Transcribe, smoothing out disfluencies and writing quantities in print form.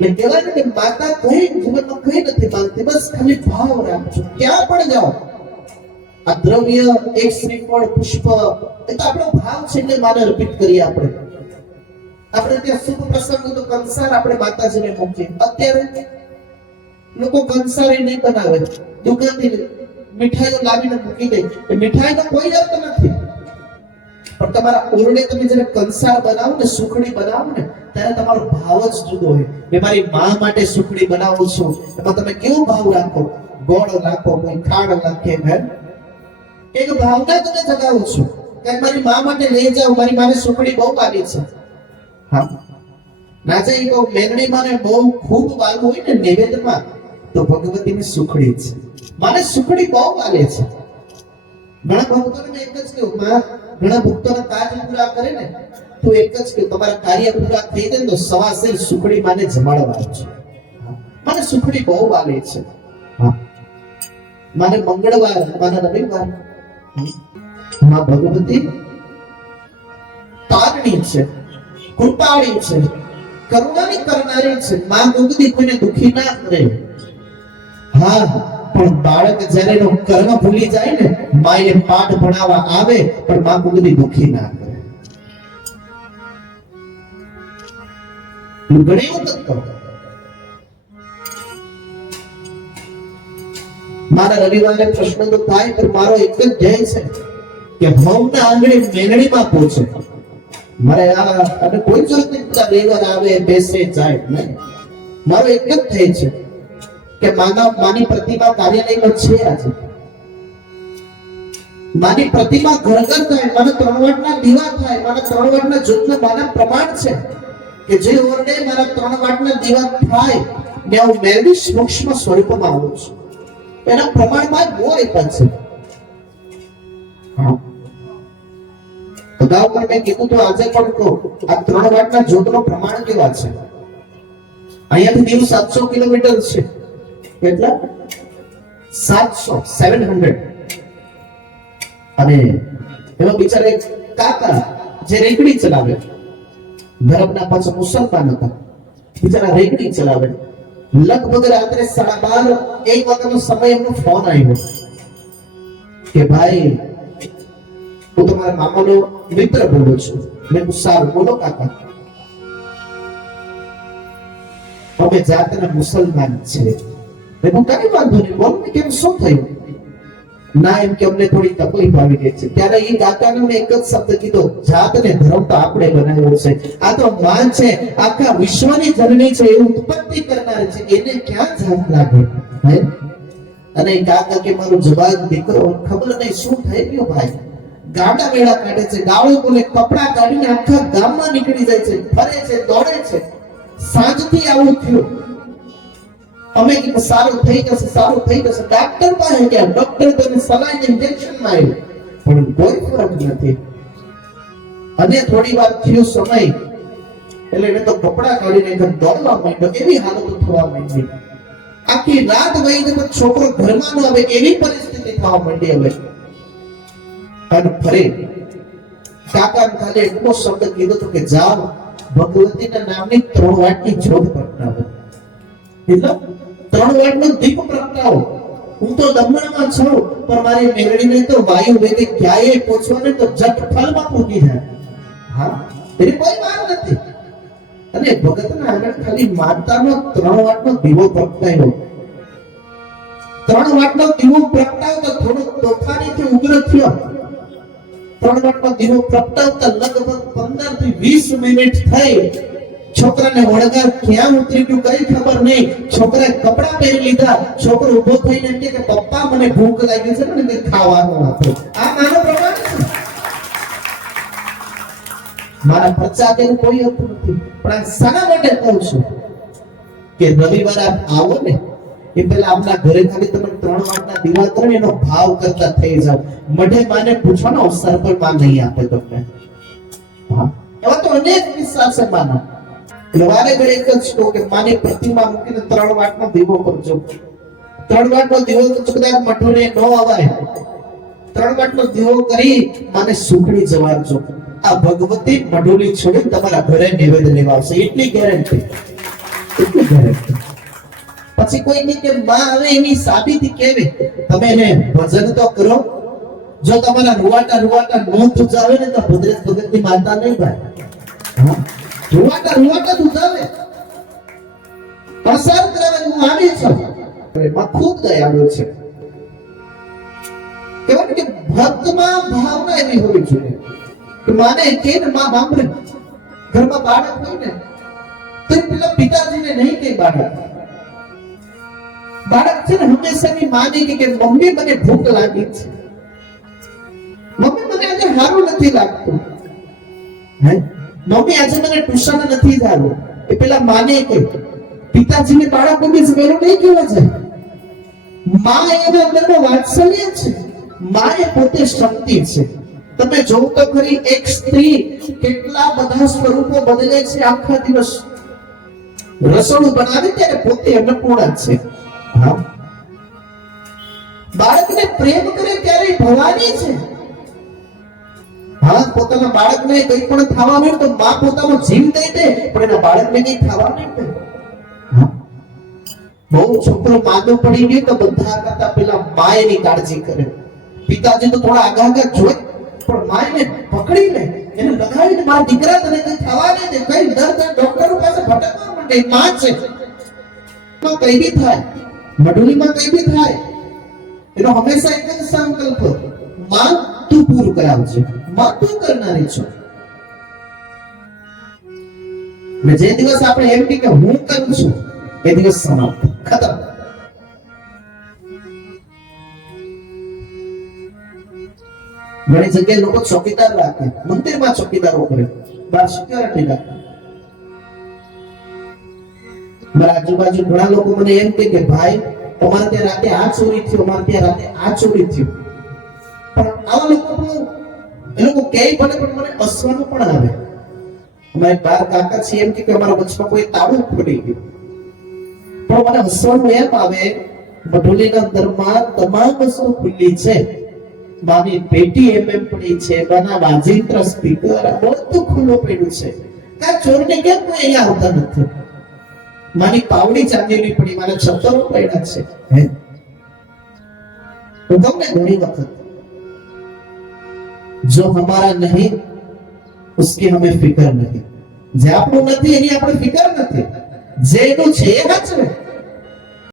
એટલે કહેવાય ને કે માતા કઈ જીવનમાં કઈ નથી માંગતી, બસ ખાલી ભાવ રાખજો. ક્યાં પણ જાઓ, આ દ્રવ્ય, એક શ્રીફળ, પુષ્પ, એ તો આપણો ભાવ છે એટલે માને અર્પિત કરીએ. આપણે ત્યાં શુભ પ્રસંગ તો કંસાર આપણે માતાજીને મૂકીએ. અત્યારે લોકો કંસાર નહીં બનાવે, દુકાનથી મીઠાઈઓ લાવીને મૂકી દે. મીઠાઈનો કોઈ અર્થ નથી, પણ તમારા ઓરડે તમે જ્યારે કંસાર બનાવો ને, સુખડી બનાવો ને, ત્યારે તમારો ભાવ જ જુદો હોય. મેં મારી મા માટે સુખડી બનાવું છું, એમાં તમે કેવો ભાવ રાખો? ગોળ રાખો, કોઈ ખાંડ નાખે, એક ભાવના તમે જગાવો છો કે મારી મા માટે લઈ જાઓ, મારી માને સુખડી બહુ વાલી છે. હા, નાજે એ કહું મેરડી માને બહુ ખૂબ વાલું હોય ને નૈવેદ્યમાં, તો ભગવતીની સુખડી છે. માને સુખડી બહુ વાલે છે. ઘણા ભક્તોને મેં એક જ કહ્યું, માં ઘણા ભક્તોના કાર્ય પૂરા કરે ને, તો એક જ કહ્યું, તમારા કાર્ય પૂરા થઈ જાય તો સવાસેર સુખડી માને જમાડવાનું છે. માને સુખડી બહુ વાલે છે. હા, માને મંગળવાર, માને રવિવાર, માં ભગવતી તારણી છે, કૃપાળી છે, કરુણાની કરનારી છે. માં ભગવતી કોઈને દુખી ના કરે. હા, પણ બાળક જ્યારે એનો કર્મ ભૂલી જાય ને, માં એને પાઠ ભણાવવા આવે, પણ માં ભગવતી દુખી ના કરે. ઘણી વખત તો મારા રવિવારે પ્રશ્ન તો થાય, પણ મારો એક જ ધ્યેય છે કે હોમના આંગણે મેલડીમાં પહોંચે. મારે અને કોઈ જરૂર નથી રવિવાર આવે બેસે જાય નહીં. મારો એક જ ધ્યેય છે કે માની પ્રતિમા કાર્યાલયમાં છે. આજે માની પ્રતિમા ઘર ઘર થાય, મારા 3 વાટના દીવા થાય, મારા 3 વાટના જ્યોતના માના પ્રમાણ છે કે જે ઓરડે મારા 3 વાટના દીવા થાય ને હું મેલડી સૂક્ષ્મ સ્વરૂપમાં આવું છું. એના પ્રમાણમાં જ મોર એક છે. અગાઉ પણ મેં કીધું તો આજે પણ કહું, આ 3 વાટના જ્યોતનો પ્રમાણ કેવા છે? અહીંયાથી દીવ 700 કિલોમીટર છે. કેટલા? 700. અને એનો બિચારા એક કાકા જે રેકડી ચલાવે, ધર્મના પાછળ મુસલમાન હતા, બિચારા રેકડી ચલાવે. લગભગ રાત્રે 12:30 1 વાગ્યાનો સમય એમનો ફોન આવ્યો કે ભાઈ હું તમારા મામાનો મિત્ર બોલું છું. મેં સારું, બોલો કાકા. અમે જાતના મુસલમાન છે. મેં કઈ વાંધો નહીં, બોલો ને કેમ, શું થયું? ના, એમ કે અમને થોડી તકલીફ આવી ગઈ છે. ત્યારે એ કાકાને મેં એક જ શબ્દ કીધો, જાતને ધર્મ તો આપણે બનાવ્યો છે. આ તો માં છે, આખા વિશ્વની જનની છે, એ ઉત્પત્તિ કરનાર છે, એને ક્યાં જાત લાગે? અને કાકા કે મારો જવાબ દીકરો, ખબર નહીં શું થઈ ગયું ભાઈ. ગાડા વેડા કાઢે છે, ગાળો બોલે, કપડા કાઢીને આખા ગામમાં નીકળી જાય છે, ફરે છે, દોડે છે. સાંજથી આવું થયું. અમે કીધું સારું થઈ જશે, સારું થઈ જશે. ડાક્ટર પાસે ગયા, ડોક્ટર તેને સલાઈન ઇન્જેક્શન માર્યું, પણ કોઈ ફરક નથી. અને થોડી વાર થયો સમય, એટલે એને તો કપડા કાઢીને દોડવા માંડ્યો. એવી હાલત થવા માંડી. આખી રાત વહી ગઈ, પણ છોકરો ઘરમાં ન આવે એવી પરિસ્થિતિ થવા માંડી. હવે અને ફરી કાકા ખાલી એટલો શબ્દ કીધો તો કે જાઓ ભગવતીના નામની 3 વાટની જ્યોત પ્રગટાવો. એટલે 3 વાટનો દીપ પ્રગટાવો. હું તો દમણમાં છું, પણ મારી મેરડીને તો વાયુ વેગે ક્યાંય પહોંચવાને તો જટફળમાં પૂગી જાય. હા, એની કોઈ વાત નથી. અને ભગતના આગળ ખાલી માતાનો 3 વાટનો દીવો પ્રગટાયો. 3 વાટનો દીવો પ્રગટાવ્યો તો થોડો તોફાનીથી ઉગ્ર થયો. 3 વાટનો દીવો પ્રગટાવતા લગભગ 15 થી 20 મિનિટ થઈ. છોકરાને વળગાર ક્યાં ઉતરી ગયું કઈ ખબર નહીં. છોકરાએ કપડા પહેરી લીધા. છોકરો ઊભો થઈને કહે કે પપ્પા મને ભૂખ લાગી છે ને ખાવાનું આપો. આ માનો પ્રમાણ છે. મારા પ્રચાર એનું કોઈ અર્થ નથી, પણ આ શાના માટે કહું છું કે રવિવારે આપ આવો ને એ પહેલા આપના ઘરે ખાલી તમે 3 વાટના દીવા કરો, એનો ભાવ કરતા થઈ જાવ. મઢે માને પૂછવાનો અવસર પર માં નહીં આપે તમને. હા, એવા તો અનેક કિસ્સા છે માનો. વારે ઘડે એક જ કહો કે માની પ્રતિમા મૂકીને 3 વાટનો દીવો કરજો. 3 વાટનો દીવો કદાચ મઢુને ન અવાય, 3 વાટનો દીવો કરી માને સુખડી જવાડજો. આ ભગવતી મઢુલી છોડી તમારા ઘરે નિવેદ લેવા આવશે, એટલી ગેરંટી. એટલું ઘરે પછી કોઈ ની કે માં આવે એની સાબિતી કેવી? તમે એને ભજન તો કરો. જો તમારા રૂવાટા નો ધુજાવે ને તો ભદ્રેશ ભગત ની માનતા નહીં ભાઈ. રૂવાટા ધુજાવે પ્રસાર કરાવે હું આવી છું. માં ખૂબ દયાળુ છે. કહેવાય કે ભક્તમાં ભાવના એવી હોવી જોઈએ કે માને કે માં સાંભળે. ઘરમાં બાળક હોય ને તો પેલા પિતાજીને નહીં કે બાળક છે ને હંમેશાની માને કે મમ્મી મને ભૂખ લાગી છે, મમ્મી મને આજે સારું નથી લાગતું, મમ્મી આજે મને ટ્યુશન નથી જવું. એ પેલા માને કે પિતાજીને બાળક મમ્મી સવેરો નહીં કહેવા જાય. માં એના અંદરનો વાત્સલ્ય છે. માં એ પોતે શક્તિ છે. તમે જોવો તો ખરી એક સ્ત્રી કેટલા બધા સ્વરૂપો બદલે છે આખા દિવસ. રસોડું બનાવે ત્યારે પોતે અન્નપૂર્ણા છે. બાળકને પ્રેમ કરે ત્યારે ભવાની છે. હા, પોતાના બાળકને કંઈ પણ ખાવા મળે તો માં પોતાનો જીવ દઈ દે, પણ એના બાળકને કંઈ ખાવા નહીં દે. બહુ છોકરો માંદો પડી ગયો તો બધા કરતા પેલા મા એની કાળજી કરે. પિતાજી તો થોડા આગા જોઈ, પણ મા એને પકડી લે, એને લગાવીને મારા દીકરા તને કંઈ ખાવા નહીં દે, કઈ દર ડોક્ટરો પાસે ભટકવા માંડે. માં છે, કઈ બી થાય, મડુલીમાં કઈ બી થાય, એનો હંમેશા એક જ સંકલ્પ, માં તું પૂરું કરાવજે, માં તું કરનારી છો. ને જે દિવસ આપણે એમ કે હું કરું છું એ દિવસ સમાપ્ત, ખતમ. ઘણી જગ્યાએ લોકો ચોકીદાર રાખે, મંદિરમાં ચોકીદારો કરે, બહાર સિક્યોરિટી રાખે. મારા આજુબાજુ ઘણા લોકો મને એમ કે ભાઈ અમારે ત્યાં રાતે આ ચોરી થયું, અમારે ત્યાં રાતે આ ચોરી થયું. પણ આવા લોકો એ લોકો ક્યાંય ભલે પણ મને હસવાનું પણ આવે. અમારે બાર કાકા છે એમ કે અમારા વચમાં કોઈ તાળું ખોલી ગયું, પણ મને હસવાનું એમ આવે મઢોલીના અંદરમાં તમામ વસ્તુ ખુલ્લી છે. મારી પેટી એમ પડી છે, બાના વાજિંત્ર સ્પીકર બધું ખુલ્લું પડ્યું છે. કા ચોરને કેમ કોઈ અહીંયા આવતા નથી? મારી પાવડી ચાંદીની પડી, મારા છતરો પડ્યા છે. હું તમને ઘણી વખત જો હમારા નહીં उसकी हमें फिक्र नहीं. જે આપણું નથી એની આપણે ફિકર નથી. જે એનું છે એ સાચવે.